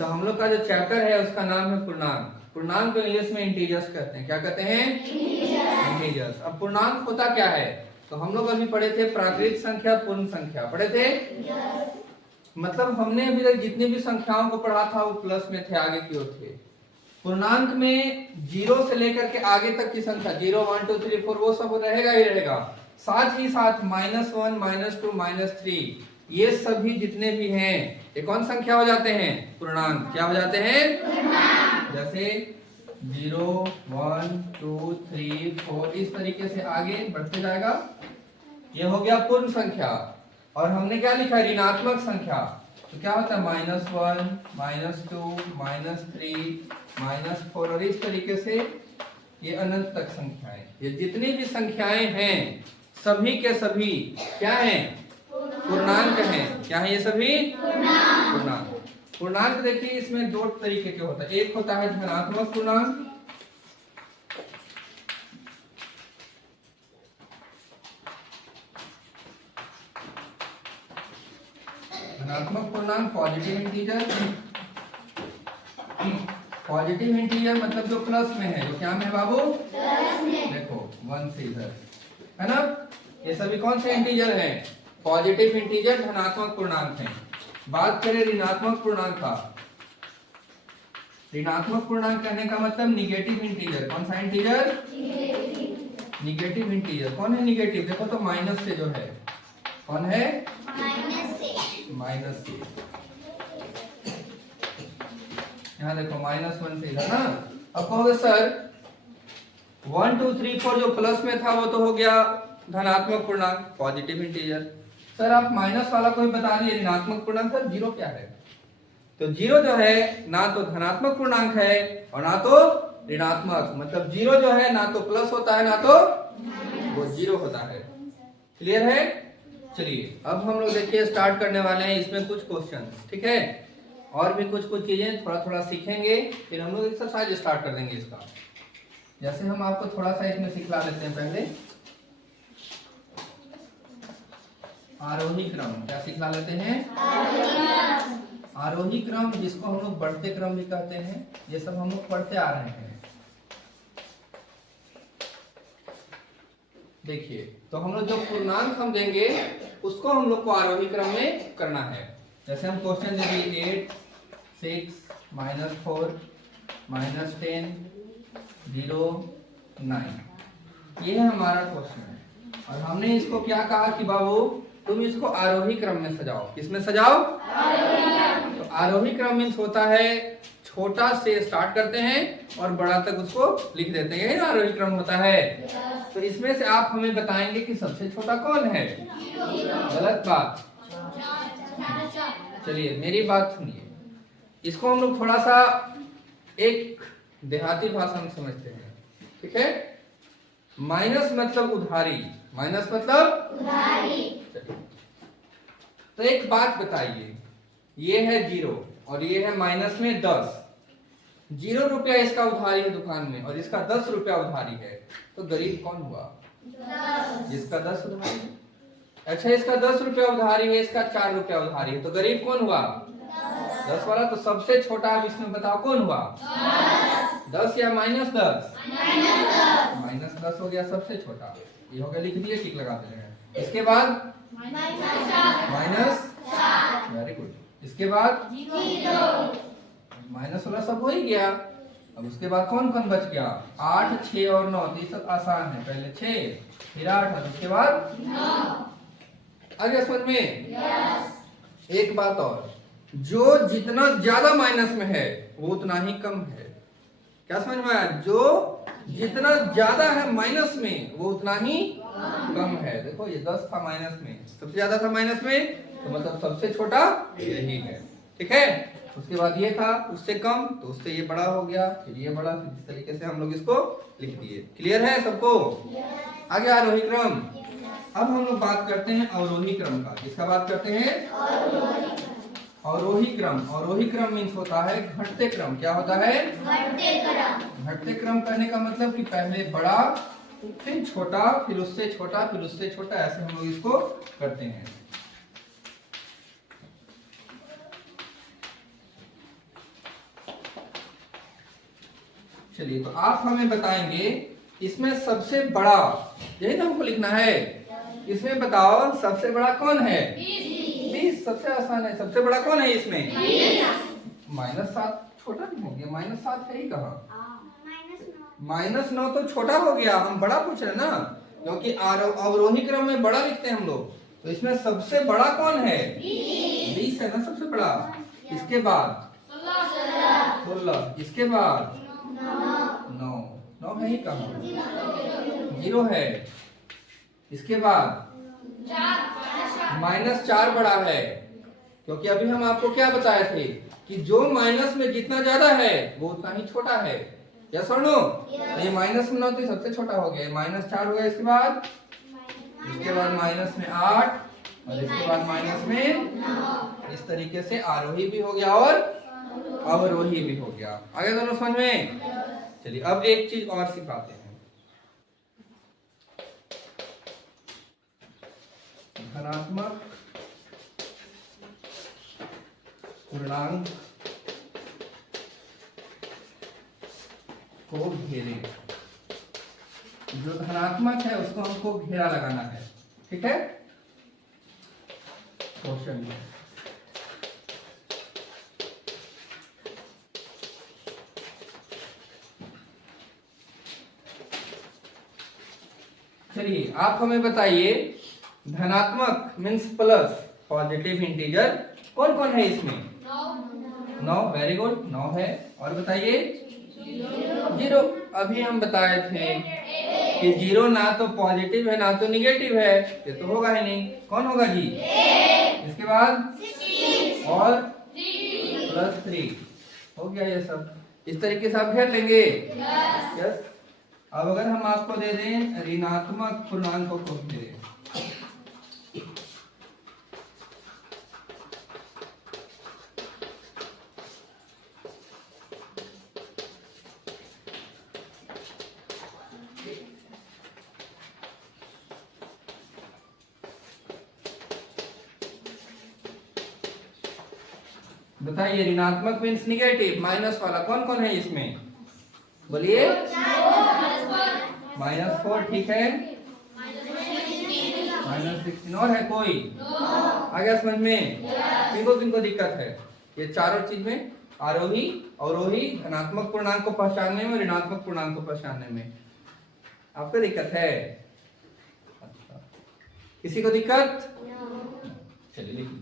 तो हम लोग का जो चैप्टर है उसका नाम है पूर्णांक। पूर्णांक को इंग्लिश में इंटीजर्स कहते हैं। क्या कहते हैं? इंटीजर्स। अब पूर्णांक होता क्या है? तो हम लोग अभी पढ़े थे प्राकृत संख्या, पूर्ण संख्या पढ़े थे। मतलब हमने अभी तक जितनी भी संख्याओं को पढ़ा था वो प्लस में थे, आगे की ओर थे। पूर्णांक में जीरो से लेकर के आगे तक की संख्या 0 1 2 3 4 वो सब रहेगा ही रहेगा। साथ ही साथ -1 -2 -3 ये सभी जितने भी हैं ये कौन संख्या हो जाते हैं? पूर्णांक। क्या हो जाते हैं? जैसे 0 1 2 3 4 इस तरीके से आगे बढ़ते जाएगा। ये हो गया पूर्ण संख्या। और हमने क्या लिखा है? ऋणात्मक संख्या। तो क्या होता है? -1 -2 -3 -4 और इस तरीके से ये अनंत तक संख्याएं। ये जितनी भी संख्याएं हैं सभी के सभी क्या हैं? पूर्णांक हैं। क्या है ये सभी? पूर्णांक। पूर्णांक देखिए इसमें दो तरीके के होता है। एक होता है धनात्मक पूर्णांक, धनात्मक पूर्णांक पॉजिटिव इंटीजर। पॉजिटिव इंटीजर मतलब जो प्लस में है। जो क्या में है बाबू? प्लस में। देखो 1 से इधर है ना। ये सभी कौन से इंटीजर हैं? पॉजिटिव इंटीजर धनात्मक पूर्णांक हैं। बात करें ऋणात्मक पूर्णांक का। ऋणात्मक पूर्णांक कहने का मतलब निगेटिव इंटीजर। कौन सा इंटीजर? Negative integer. कौन है निगेटिव? देखो तो माइनस से जो है। कौन है? माइनस से। यहाँ देखो -1 से इधर ना। अब कहोगे सर 1 2 3 4 जो प्लस में था वो तो हो गया धनात्मक पूर्णांक पॉजिटिव इंटीजर। सर आप माइनस वाला को ही बता दिए ऋणात्मक पूर्णांक। सर जीरो क्या है? तो जीरो जो है ना तो धनात्मक पूर्णांक है और ना तो ऋणात्मक। मतलब जीरो जो है ना तो प्लस होता है ना तो वो जीरो होता है। क्लियर है? चलिए अब हम लोग देखिए स्टार्ट करने वाले हैं इसमें कुछ क्वेश्चन। ठीक है, और भी कुछ चीजें थोड़ा थोड़ा सीखेंगे, फिर हम लोग एक्सरसाइज स्टार्ट कर देंगे इसका। जैसे हम आपको थोड़ा सा इसमें सिखला लेते हैं पहले आरोही क्रम। क्या सिखला लेते हैं? आरोही क्रम, जिसको हम लोग बढ़ते क्रम भी कहते हैं। ये सब हम लोग पढ़ते आ रहे हैं। देखिए तो हम लोग जो पूर्णांक हम देंगे उसको हम लोग को आरोही क्रम में करना है। जैसे हम क्वेश्चन देंगे 8 6 -4 -10 0 9। ये है हमारा क्वेश्चन। और हमने इसको क्या कहा कि बाबू तुम इसको आरोही क्रम में सजाओ। किसमें सजाओ? तो आरोही क्रम मीन्स होता है छोटा से स्टार्ट करते हैं और बड़ा तक उसको लिख देते हैं। यही ना आरोही क्रम होता है। तो इसमें से आप हमें बताएंगे कि सबसे छोटा कौन है? गलत बात। चलिए मेरी बात सुनिए। इसको हम लोग थोड़ा सा एक देहाती भाषा में समझते हैं। ठीक है? माइनस मतलब उधारी। माइनस मतलब उधारी। तो एक बात बताइए, ये है 0 और ये है माइनस में 10। 0 रुपया इसका उधारी है दुकान में और इसका 10 रुपया उधारी है। तो गरीब कौन हुआ? जिसका 10 उधारी है। अच्छा इसका 10 रुपया उधारी है, इसका 4 रुपया उधारी है। तो गरीब कौन हुआ? 10 वाला। तो सबसे छोटा अब इसमें बताओ कौन हुआ? 10 या -10? -10 हो गया सबसे छोटा। ये हो गया, लिख दिए, टिक लगा दे रहे हैं। इसके बाद माइनस, वेरी गुड। इसके बाद माइनस वाला सब हो ही गया। अब उसके बाद कौन कौन बच गया? 8 6 और 9। तो ये सब आसान है। पहले 6 फिर 8 और उसके बाद 9। आ गया समझ में? एक बात और, जो जितना ज्यादा माइनस में है वो उतना ही कम है। क्या समझ में आया? जो जितना ज्यादा है माइनस में वो उतना ही कम है। देखो ये 10 था माइनस में, सबसे ज्यादा था माइनस में, तो मतलब सबसे छोटा यही है। ठीक है? उसके बाद ये था उससे कम, तो उससे ये बड़ा हो गया, फिर ये बड़ा, फिर इस तरीके से हम लोग इसको लिख दिए। क्लियर है सबको? आगे आरोही क्रम। अब हम लोग बात करते हैं अवरोही क्रम का। किसका बात करते हैं? अवरोही क्रम। अवरोही क्रम मीन्स होता है घटते क्रम। क्या होता है? घटते क्रम। घटते क्रम करने का मतलब कि पहले बड़ा फिर छोटा फिर उससे छोटा फिर उससे छोटा, ऐसे हम लोग इसको करते हैं। चलिए, तो आप हमें बताएंगे इसमें सबसे बड़ा, यही ना हमको लिखना है, इसमें बताओ सबसे बड़ा कौन है? 20। सबसे आसान है, सबसे बड़ा कौन है इसमें? -7 छोटा नहीं हो गया? -7 है ही कहाँ? -9 तो छोटा हो गया, हम बड़ा पूछ रहे हैं ना, क्योंकि अवरोही क्रम में बड़ा लिखते हैं हम लोग। तो इसमें सबसे बड़ा कौन है? 20 है ना सबसे बड़ा। इसके बाद 16, इसके बाद 9 है ही कहाँ? 0 है। इसके बाद -4 बड़ा है, क्योंकि अभी हम आपको क्या बताए थे कि जो माइनस में जितना ज्यादा है वो उतना ही छोटा है। यस और नो? तो ये माइनस में 9 तो सबसे छोटा हो गया, -4 हो गया। इसके बाद माइनस में 8 और इसके बाद माइनस में 9। इस तरीके से आरोही भी हो गया और अवरोही भी हो गया। आगे दोनों समझ में? चलिए, अब एक चीज और सिखाते हैं। धनात्मक पूर्णांक को घेरे। जो धनात्मक है उसको हमको घेरा लगाना है, ठीक है? क्वेश्चन में चलिए, आप हमें बताइए धनात्मक मीन्स प्लस पॉजिटिव इंटीजर कौन कौन है इसमें? 9। वेरी गुड, 9 है। और बताइए 0। अभी हम बताए थे कि 0 ना तो पॉजिटिव है ना तो निगेटिव है, ये तो होगा ही नहीं। कौन होगा जी? इसके बाद और +3 हो गया। ये सब इस तरीके से आप घेर लेंगे। यस। अब अगर हम आपको दे दें ऋणात्मक पूर्णांकों को घेरे, बताइए ऋणात्मक मीन्स निगेटिव, माइनस वाला कौन कौन है इसमें? बोलिए। -4 ठीक है। -16 और है कोई? आ गया समझ में? किनको किनको दिक्कत है? ये चारों चीज में, आरोही अवरोही धनात्मक पूर्णांक को पहचानने में, ऋणात्मक पूर्णांक को पहचानने में आपको दिक्कत है? अच्छा, किसी को दिक्कत? चलिए लिखिए।